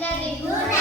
la tribuna